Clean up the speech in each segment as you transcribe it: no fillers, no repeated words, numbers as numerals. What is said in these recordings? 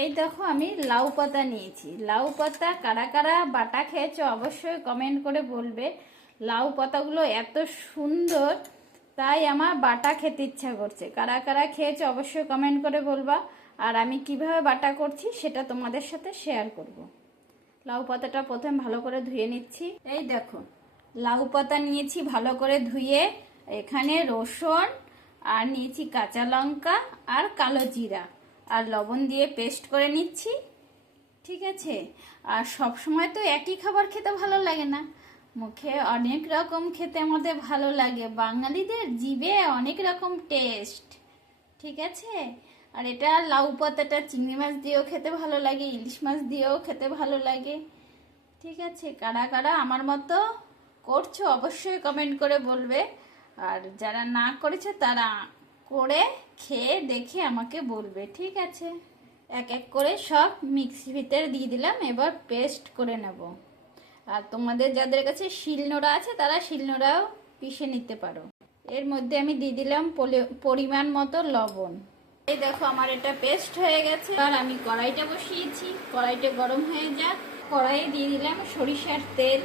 এই দেখো আমি লাউ পাতা নিয়েছি। লাউ পাতা কারা কারা বাটা খেয়েছো অবশ্যই কমেন্ট করে বলবে। লাউ পাতাগুলো এত সুন্দর, তাই আমার বাটা খেতে ইচ্ছা করছে। কারা কারা খেয়েছো অবশ্যই কমেন্ট করে বলবা। আর আমি কিভাবে বাটা করছি সেটা তোমাদের সাথে শেয়ার করব। লাউ পাতাটা প্রথমে ভালো করে ধুয়ে নিচ্ছি। এই দেখো লাউ পাতা নিয়েছি ভালো করে ধুয়ে। এখানে রসুন আর নিয়েছি কাঁচা লঙ্কা আর কালো জিরা আর লবণ দিয়ে পেস্ট করে নিচ্ছি। ঠিক আছে। আর সব সময় তো একই খাবার খেতে ভালো লাগে না, মুখে অনেক রকম খেতে আমাদের ভালো লাগে। বাঙালিদের জিভে অনেক রকম টেস্ট। ঠিক আছে। আর এটা লাউ পাতাটা চিংড়ি মাছ দিয়েও খেতে ভালো লাগে, ইলিশ মাছ দিয়েও খেতে ভালো লাগে। ঠিক আছে। কারা কারা আমার মতো করছো অবশ্যই কমেন্ট করে বলবে। আর যারা না করেছে তারা করে খেয়ে দেখে আমাকে বলবে। ঠিক আছে। এক এক করে সব মিক্সি ভিতরে দিয়ে দিলাম, এবার পেস্ট করে নেব। আর তোমাদের যাদের কাছে শিলনোড়া আছে তারা শিলনোড়াও পিষে নিতে পারো। এর মধ্যে আমি দিয়ে দিলাম পরিমাণ মতো লবণ। এই দেখো আমার এটা পেস্ট হয়ে গেছে। আর আমি কড়াইটা বসিয়েছি, কড়াইটা গরম হয়ে যাক। কড়াইয়ে দিয়ে দিলাম সরিষার তেল,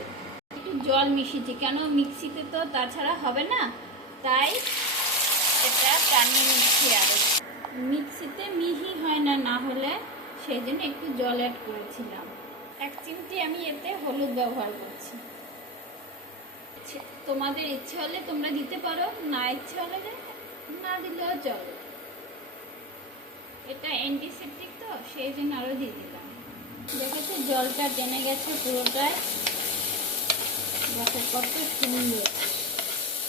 একটু জল মিশিয়েছি, কেন মিক্সিতে তো তাছাড়া হবে না, তাই এটা টানিয়ে নিচ্ছি। আর মিক্সিতে মিহি হয় না, না হলে সেই জন্য একটু জল অ্যাড করেছিলাম। 1 চিমটি আমি এতে হলুদ ব্যবহার করছি। তোমাদের ইচ্ছে হলে তোমরা দিতে পারো, না ইচ্ছে হলে না দিলেও চলে। এটা অ্যান্টিসেপটিক তো সেই জন্য আরও দিয়ে দিলাম। দেখেছো জলটা টেনে গেছে পুরোটাই। দেখো কত সুন্দর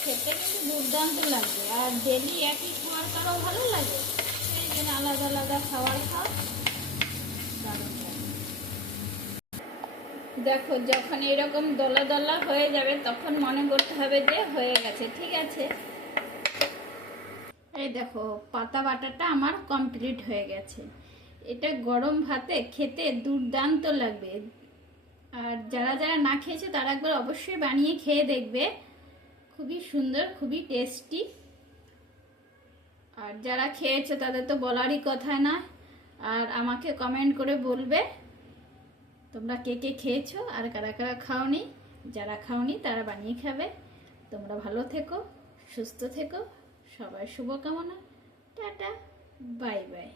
খেতে, কিন্তু দুর্দান্ত লাগবে। আর ডেলি একই খাওয়ার কারো ভালো লাগে, সেই জন্য আলাদা আলাদা খাবার খাও, দারুণ লাগে। দেখো যখন এরকম দলা দলা হয়ে যাবে তখন মনে করতে হবে যে হয়ে গেছে। ঠিক আছে। এই দেখো পাতা বাটাটা আমার কমপ্লিট হয়ে গেছে। এটা গরম ভাতে খেতে দুর্দান্ত লাগবে। আর যারা যারা না খেয়েছে তারা একবার অবশ্যই বানিয়ে খেয়ে দেখবে, খুবই সুন্দর, খুবই টেস্টি। আর যারা খেয়েছে তাদের তো বলারই কথা না। আর আমাকে কমেন্ট করে বলবে তোমরা কে কে খেয়েছো আর কারা কারা খাওনি। যারা খাওনি তারা বানিয়ে খাবে। তোমরা ভালো থেকো, সুস্থ থেকো, সবার শুভকামনা। Tata, bye bye.